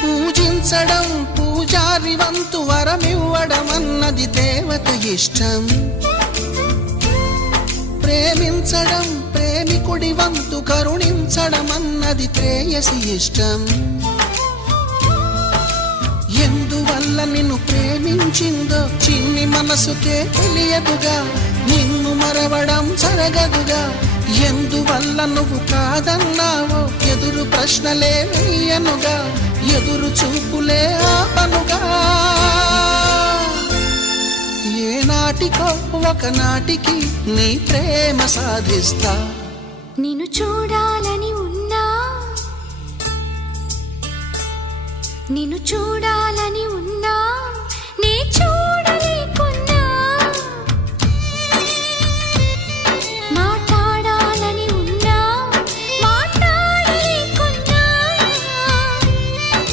పూజించడం పూజారి వంతు వరమివ్వడం అన్నది దేవత ఇష్టం. ప్రేమించడం ప్రేమికుడి వంతు కరుణించడం అన్నది ప్రేయసి ఇష్టం. ఎందువల్ల నిన్ను ప్రేమించిందో చిన్ని మనసుకే తెలియదుగా, నిన్ను మరవడం జరగదుగా. ఎందువల్ల నువ్వు కాదన్నావో ఎదురు ప్రశ్నలే వేయనుగా, ఎదురు చూపులే ఆపనుగా. ఏనాటికో ఒకనాటికి నీ ప్రేమ సాధిస్తా. నిన్ను చూడాలని ఉన్నా, నిన్ను చూడాలని ఉన్నా